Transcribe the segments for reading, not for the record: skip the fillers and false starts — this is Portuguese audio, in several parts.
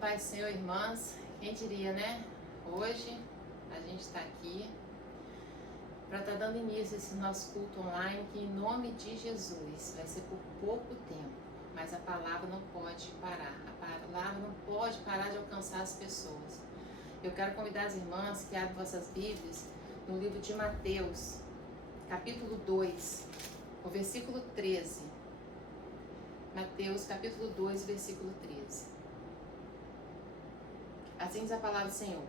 Paz do Senhor, irmãs. Quem diria, né? Hoje a gente está aqui para estar dando início a esse nosso culto online, que em nome de Jesus vai ser por pouco tempo, mas a palavra não pode parar. A palavra não pode parar de alcançar as pessoas. Eu quero convidar as irmãs que abrem vossas Bíblias no livro de Mateus, capítulo 2, o versículo 13. Mateus, capítulo 2, versículo 13. Assim diz a palavra do Senhor.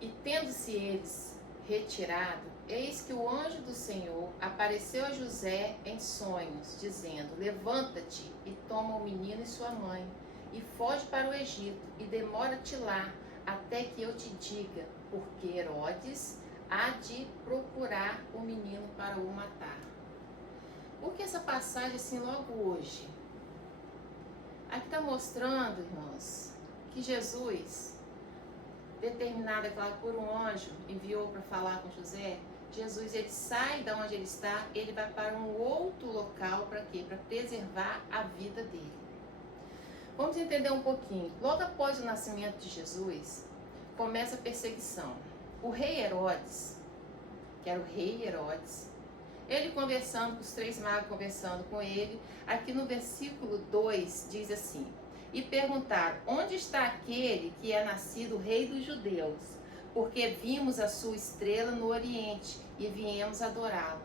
E tendo-se eles retirado, eis que o anjo do Senhor apareceu a José em sonhos, dizendo: levanta-te e toma o menino e sua mãe, e foge para o Egito, e demora-te lá, até que eu te diga, porque Herodes há de procurar o menino para o matar. Por que essa passagem assim logo hoje? Aqui está mostrando, irmãos, que Jesus, determinado, é claro, por um anjo, enviou para falar com José. Jesus, ele sai da onde ele está, ele vai para um outro local, para quê? Para preservar a vida dele. Vamos entender um pouquinho. Logo após o nascimento de Jesus, começa a perseguição. O rei Herodes, que era o rei Herodes, ele conversando com os três magos, conversando com ele, aqui no versículo 2 diz assim: e perguntaram: onde está aquele que é nascido rei dos judeus? Porque vimos a sua estrela no Oriente e viemos adorá-lo.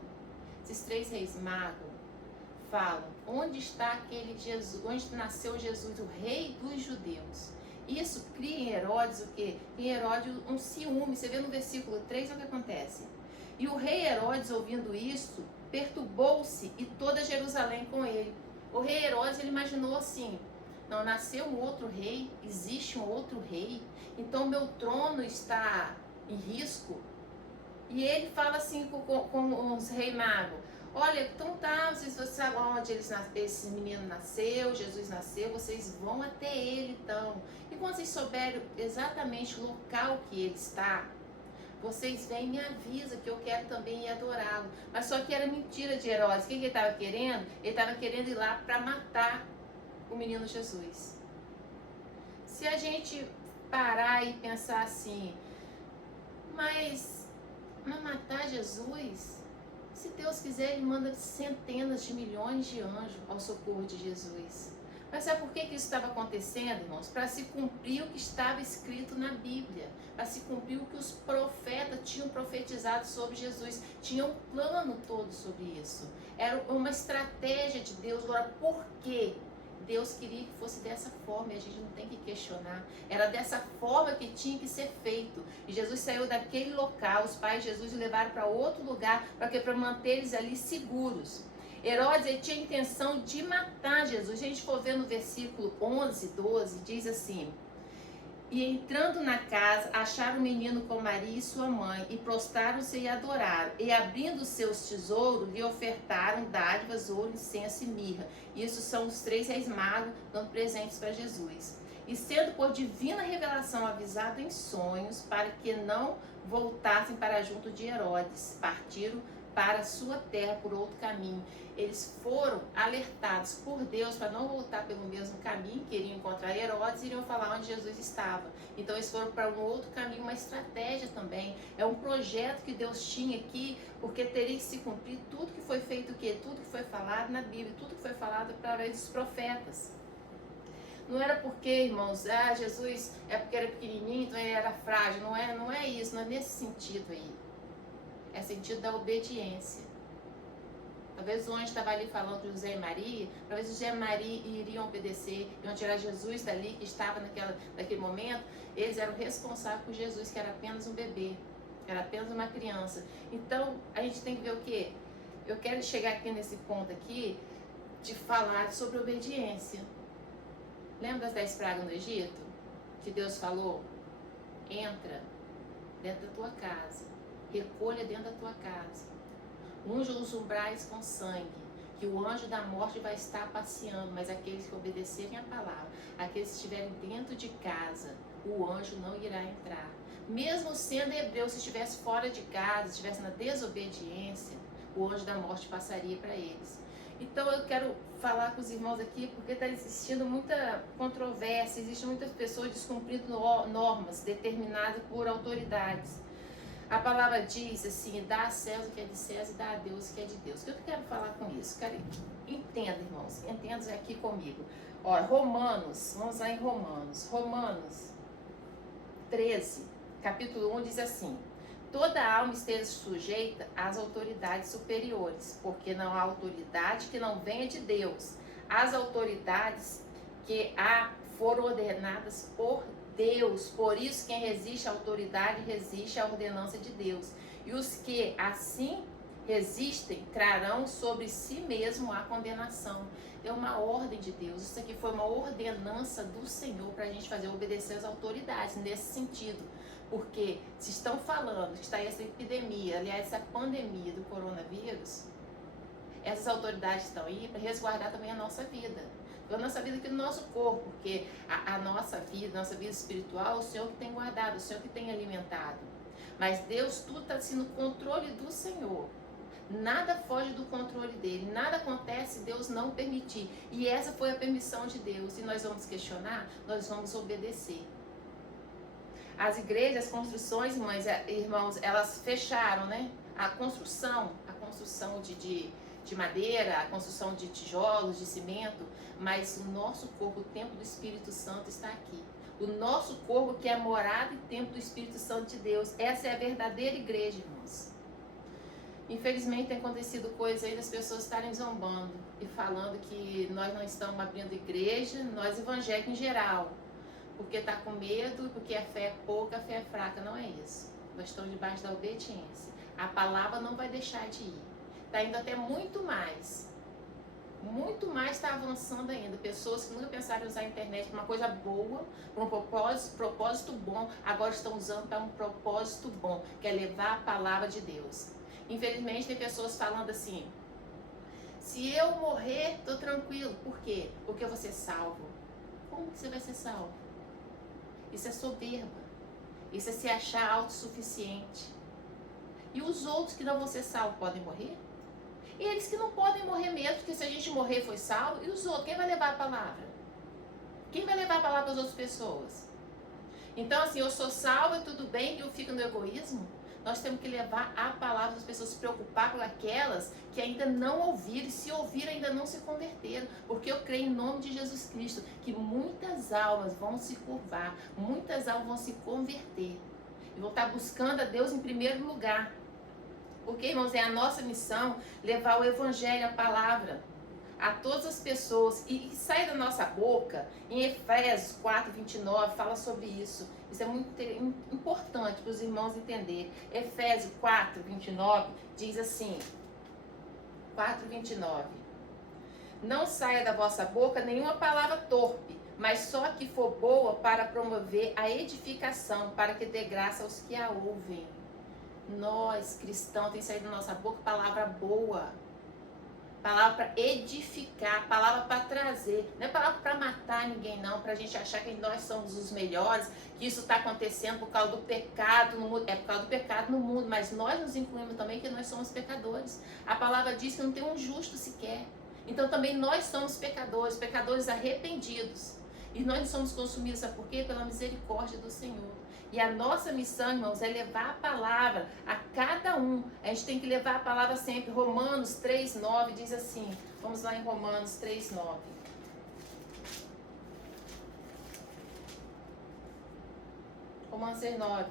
Esses três reis magos falam: onde está aquele Jesus, onde nasceu Jesus, o rei dos judeus? Isso cria em Herodes o quê? Em Herodes um ciúme. Você vê no versículo 3 o que acontece. E o rei Herodes, ouvindo isso, perturbou-se e toda Jerusalém com ele. O rei Herodes, ele imaginou assim: não, nasceu um outro rei, existe um outro rei, então meu trono está em risco. E ele fala assim com os reis magos: olha, então tá, vocês sabem onde esse menino nasceu, Jesus nasceu, vocês vão até ele então. E quando vocês souberem exatamente o local que ele está, vocês vêm e me avisam que eu quero também ir adorá-lo. Mas só que era mentira de Herodes. O que ele estava querendo? Ele estava querendo ir lá para matar o menino Jesus. Se a gente parar e pensar assim: mas matar Jesus? Se Deus quiser, ele manda centenas de milhões de anjos ao socorro de Jesus. Mas sabe por que isso estava acontecendo, irmãos? Para se cumprir o que estava escrito na Bíblia, para se cumprir o que os profetas tinham profetizado sobre Jesus. Tinha um plano todo sobre isso. Era uma estratégia de Deus. Agora, por quê? Deus queria que fosse dessa forma, e a gente não tem que questionar. Era dessa forma que tinha que ser feito. E Jesus saiu daquele local, os pais de Jesus o levaram para outro lugar, para manter eles ali seguros. Herodes, ele tinha a intenção de matar Jesus. Se a gente for ver no versículo 11, 12, diz assim: e entrando na casa, acharam o menino com Maria e sua mãe, e prostraram-se e adoraram. E abrindo seus tesouros, lhe ofertaram dádivas, ouro, incenso e mirra. Isso são os três reis magos dando presentes para Jesus. E sendo por divina revelação avisado em sonhos, para que não voltassem para junto de Herodes, partiram para a sua terra por outro caminho. Eles foram alertados por Deus para não voltar pelo mesmo caminho, queriam encontrar Herodes e iriam falar onde Jesus estava. Então eles foram para um outro caminho, uma estratégia também. É um projeto que Deus tinha aqui, porque teria que se cumprir tudo que foi feito, tudo que foi falado na Bíblia, tudo que foi falado através dos profetas. Não era porque, irmãos, Jesus é porque era pequenininho, então ele era frágil. Não é isso, não é nesse sentido aí. É sentido da obediência. Talvez o anjo estava ali falando de José e Maria, talvez José e Maria iriam obedecer, iam tirar Jesus dali, que estava naquele momento. Eles eram responsáveis por Jesus, que era apenas um bebê, era apenas uma criança. Então, a gente tem que ver o quê? Eu quero chegar aqui nesse ponto aqui, de falar sobre obediência. Lembra das 10 pragas no Egito? Que Deus falou: entra dentro da tua casa, recolha dentro da tua casa, unja os umbrais com sangue, que o anjo da morte vai estar passeando, mas aqueles que obedecerem a palavra, aqueles que estiverem dentro de casa, o anjo não irá entrar. Mesmo sendo hebreu, se estivesse fora de casa, se estivesse na desobediência, o anjo da morte passaria para eles. Então eu quero falar com os irmãos aqui porque está existindo muita controvérsia, existem muitas pessoas descumprindo normas determinadas por autoridades. A palavra diz assim, dá a César o que é de César e dá a Deus o que é de Deus. O que eu quero falar com isso? Entenda, irmãos, entenda aqui comigo. Ó, Romanos, vamos lá em Romanos. Romanos 13, capítulo 1 diz assim: toda alma esteja sujeita às autoridades superiores, porque não há autoridade que não venha de Deus. As autoridades que foram ordenadas por Deus. Por isso, quem resiste à autoridade resiste à ordenança de Deus. E os que assim resistem trarão sobre si mesmo a condenação. É uma ordem de Deus. Isso aqui foi uma ordenança do Senhor para a gente fazer obedecer às autoridades nesse sentido. Porque se estão falando que está essa epidemia, aliás, essa pandemia do coronavírus, essas autoridades estão aí para resguardar também a nossa vida. A nossa vida aqui no nosso corpo, porque a nossa vida espiritual, o Senhor que tem guardado, o Senhor que tem alimentado. Mas Deus, tudo está sendo controle do Senhor. Nada foge do controle dele, nada acontece se Deus não permitir. E essa foi a permissão de Deus. E nós vamos questionar, nós vamos obedecer. As igrejas, as construções, irmãos, elas fecharam, né? A construção de madeira, a construção de tijolos, de cimento, mas o nosso corpo, o templo do Espírito Santo está aqui. O nosso corpo que é morada e templo do Espírito Santo de Deus. Essa é a verdadeira igreja, irmãos. Infelizmente tem acontecido coisas aí das pessoas estarem zombando e falando que nós não estamos abrindo igreja, nós evangélicos em geral, porque está com medo, porque a fé é pouca, a fé é fraca. Não é isso. Nós estamos debaixo da obediência. A palavra não vai deixar de ir. Está indo até muito mais está avançando ainda. Pessoas que nunca pensaram em usar a internet para uma coisa boa, para um propósito bom, agora estão usando para um propósito bom, que é levar a palavra de Deus. Infelizmente tem pessoas falando assim: se eu morrer, estou tranquilo. Por quê? Porque eu vou ser salvo. Como que você vai ser salvo? Isso é soberba. Isso é se achar autossuficiente. E os outros que não vão ser salvos podem morrer? E eles que não podem morrer mesmo, porque se a gente morrer foi salvo. E os outros, quem vai levar a palavra? Quem vai levar a palavra para as outras pessoas? Então assim, eu sou salva, tudo bem, e eu fico no egoísmo? Nós temos que levar a palavra das pessoas, se preocupar com aquelas que ainda não ouviram, e se ouviram ainda não se converteram, porque eu creio em nome de Jesus Cristo que muitas almas vão se curvar, muitas almas vão se converter e vão estar buscando a Deus em primeiro lugar. Porque, irmãos, é a nossa missão levar o evangelho, a palavra, a todas as pessoas. E sai da nossa boca, em Efésios 4:29, fala sobre isso. Isso é muito importante para os irmãos entenderem. Efésios 4:29 diz assim, 4:29. Não saia da vossa boca nenhuma palavra torpe, mas só a que for boa para promover a edificação, para que dê graça aos que a ouvem. Nós, cristãos, tem saído da nossa boca palavra boa, palavra para edificar, palavra para trazer, não é palavra para matar ninguém não, para a gente achar que nós somos os melhores, que isso está acontecendo por causa do pecado no mundo, é por causa do pecado no mundo, mas nós nos incluímos também que nós somos pecadores. A palavra diz que não tem um justo sequer, então também nós somos pecadores, pecadores arrependidos, e nós não somos consumidos, sabe por quê? Pela misericórdia do Senhor. E a nossa missão, irmãos, é levar a palavra a cada um. A gente tem que levar a palavra sempre. Romanos 3:9 diz assim. Vamos lá em Romanos 3:9. Romanos 3:9.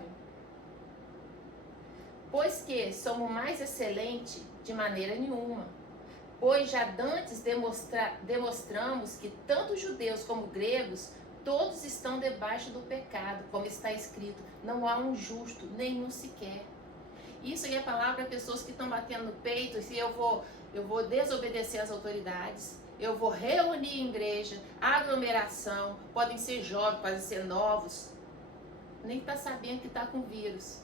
Pois que somos mais excelentes de maneira nenhuma. Pois já dantes demonstramos que tanto judeus como gregos todos estão debaixo do pecado, como está escrito, não há um justo, nenhum sequer. Isso aí é palavra para pessoas que estão batendo no peito, se eu vou desobedecer às autoridades, eu vou reunir em igreja, aglomeração, podem ser jovens, podem ser novos, nem está sabendo que está com vírus,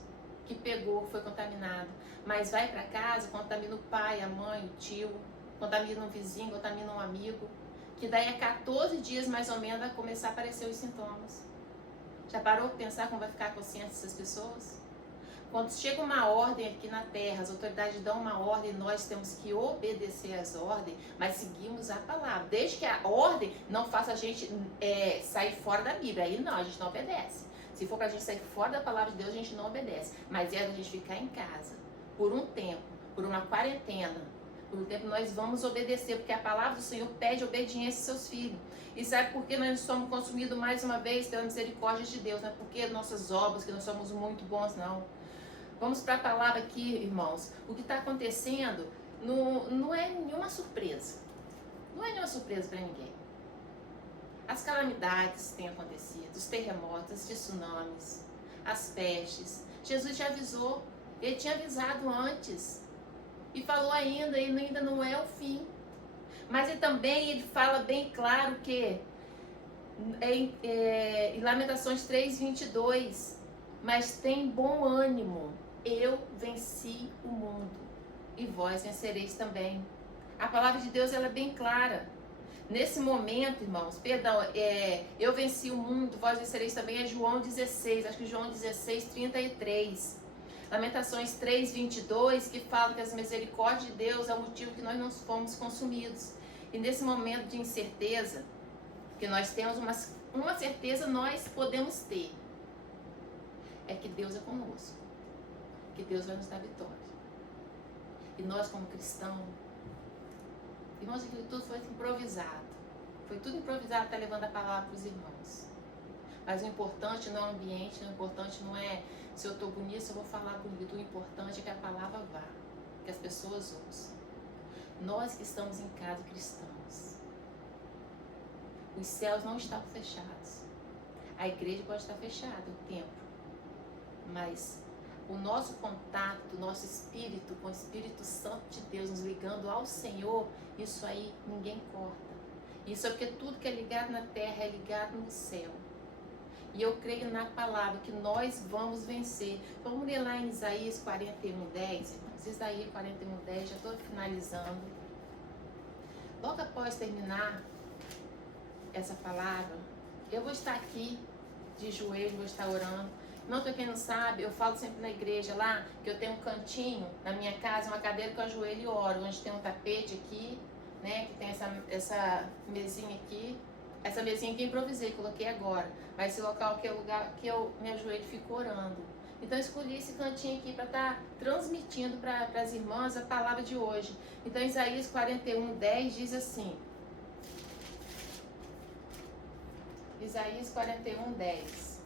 que pegou, foi contaminado, mas vai para casa, contamina o pai, a mãe, o tio, contamina um vizinho, contamina um amigo, que daí a 14 dias mais ou menos vai começar a aparecer os sintomas. Já parou para pensar como vai ficar a consciência dessas pessoas? Quando chega uma ordem aqui na terra, as autoridades dão uma ordem, nós temos que obedecer às ordens, mas seguimos a palavra. Desde que a ordem não faça a gente sair fora da Bíblia. Aí não, a gente não obedece. Se for pra gente sair fora da palavra de Deus, a gente não obedece. Mas é a gente ficar em casa, por um tempo, por uma quarentena. Por um tempo nós vamos obedecer, porque a palavra do Senhor pede obediência aos seus filhos. E sabe por que nós somos consumidos mais uma vez pela misericórdia de Deus? Não é porque nossas obras, que nós somos muito bons, não. Vamos para a palavra aqui, irmãos. O que está acontecendo não é nenhuma surpresa. Não é nenhuma surpresa para ninguém. As calamidades têm acontecido, os terremotos, os tsunamis, as pestes. Jesus já avisou, ele tinha avisado antes. E falou ainda, e ainda não é o fim. Mas ele fala bem claro que em Lamentações 3:22, mas tem bom ânimo, eu venci o mundo e vós vencereis também. A palavra de Deus ela é bem clara. Nesse momento, irmãos, eu venci o mundo, vós vencereis também, é João 16, acho que João 16:33. Lamentações 3:22, que fala que as misericórdias de Deus é o motivo que nós não fomos consumidos. E nesse momento de incerteza, que nós temos uma certeza nós podemos ter, é que Deus é conosco, que Deus vai nos dar vitória. E nós como cristãos, irmãos, aquilo tudo foi improvisado. Foi tudo improvisado, está levando a palavra para os irmãos. Mas o importante não é o ambiente, o importante não é se eu estou bonito, se eu vou falar bonito. O importante é que a palavra vá, que as pessoas ouçam. Nós que estamos em casa cristãos, os céus não estão fechados. A igreja pode estar fechada, o templo. Mas o nosso contato, o nosso espírito com o Espírito Santo de Deus, nos ligando ao Senhor, isso aí ninguém corta. Isso é porque tudo que é ligado na terra é ligado no céu. E eu creio na palavra que nós vamos vencer. Vamos ler lá em Isaías 41:10, irmãos. Isaías 41:10, já estou finalizando. Logo após terminar essa palavra, eu vou estar aqui de joelho, vou estar orando. Não, para quem não sabe, eu falo sempre na igreja lá que eu tenho um cantinho na minha casa, uma cadeira que eu ajoelho e oro, onde tem um tapete aqui, né, que tem essa mesinha aqui. Essa mesinha que eu improvisei, coloquei agora. Mas esse local aqui é o lugar que eu me ajoelho e fico orando. Então eu escolhi esse cantinho aqui para estar transmitindo para as irmãs a palavra de hoje. Então Isaías 41:10 diz assim. Isaías 41:10.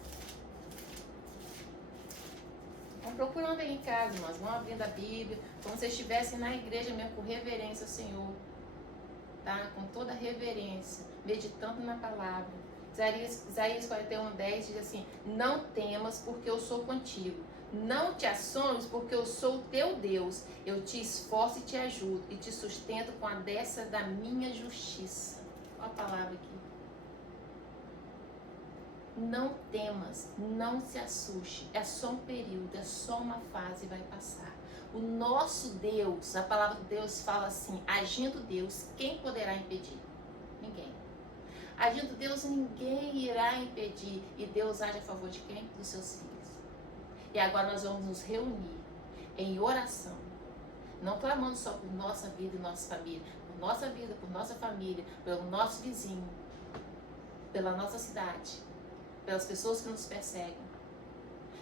Vão procurando aí em casa, irmãs. Vão abrindo a Bíblia. Como se estivessem na igreja mesmo, com reverência ao Senhor. Tá? Com toda reverência. Meditando na palavra. Isaías 41:10 diz assim: não temas, porque eu sou contigo. Não te assombres, porque eu sou o teu Deus. Eu te esforço e te ajudo, e te sustento com a destra da minha justiça. Olha a palavra aqui. Não temas, não se assuste. É só um período, é só uma fase e vai passar. O nosso Deus, a palavra de Deus fala assim: agindo Deus, quem poderá impedir? Ninguém. Agindo Deus, ninguém irá impedir. E Deus age a favor de quem? Dos seus filhos. E agora nós vamos nos reunir em oração, não clamando só por nossa vida e nossa família, por nossa vida, por nossa família, pelo nosso vizinho, pela nossa cidade, pelas pessoas que nos perseguem,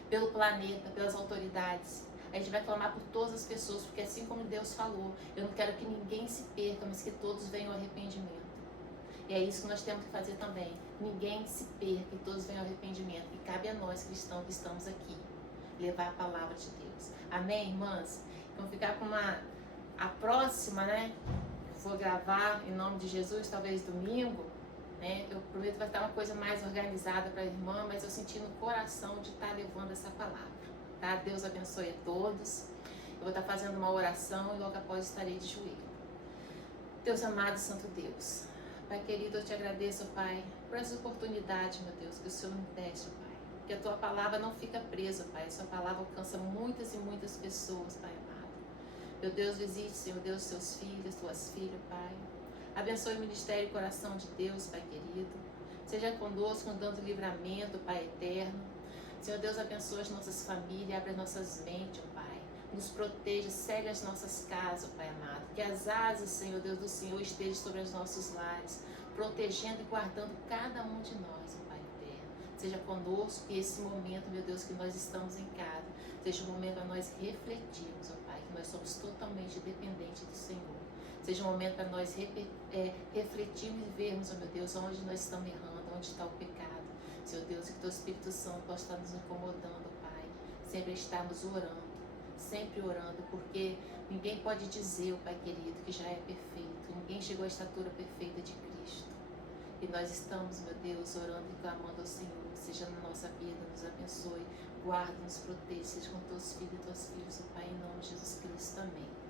pelo planeta, pelas autoridades. A gente vai clamar por todas as pessoas, porque assim como Deus falou, eu não quero que ninguém se perca, mas que todos venham ao arrependimento. E é isso que nós temos que fazer também. Ninguém se perca e todos venham ao arrependimento. E cabe a nós, cristãos, que estamos aqui, levar a palavra de Deus. Amém, irmãs? Vamos ficar com a próxima, né? Vou gravar em nome de Jesus, talvez domingo, né? Eu prometo que vai estar uma coisa mais organizada para a irmã, mas eu senti no coração de estar levando essa palavra. Tá? Deus abençoe a todos. Eu vou estar fazendo uma oração e logo após estarei de joelho. Deus amado, Santo Deus. Pai querido, eu te agradeço, Pai, por essa oportunidade, meu Deus, que o Senhor me deste, Pai. Que a tua palavra não fica presa, Pai. A sua palavra alcança muitas e muitas pessoas, Pai amado. Meu Deus, visite, Senhor Deus, seus filhos, tuas filhas, Pai. Abençoe o ministério e o coração de Deus, Pai querido. Seja conosco, dando livramento, Pai eterno. Senhor Deus, abençoa as nossas famílias, abre as nossas mentes, ó Pai. Nos proteja, segue as nossas casas, ó Pai amado. Que as asas, Senhor Deus, do Senhor estejam sobre os nossos lares, protegendo e guardando cada um de nós, ó Pai eterno. Seja conosco e esse momento, meu Deus, que nós estamos em casa, seja um momento para nós refletirmos, ó Pai, que nós somos totalmente dependentes do Senhor. Seja um momento para nós refletirmos e vermos, ó meu Deus, onde nós estamos errando, onde está o pecado. Senhor Deus, e que o Teu Espírito Santo possa estar nos incomodando, Pai. Sempre estarmos orando, sempre orando, porque ninguém pode dizer, ó Pai querido, que já é perfeito. Ninguém chegou à estatura perfeita de Cristo. E nós estamos, meu Deus, orando e clamando ao Senhor. Seja na nossa vida, nos abençoe, guarda, nos proteja, seja com Teus filhos e Tuas filhas, ó Pai, em nome de Jesus Cristo. Amém.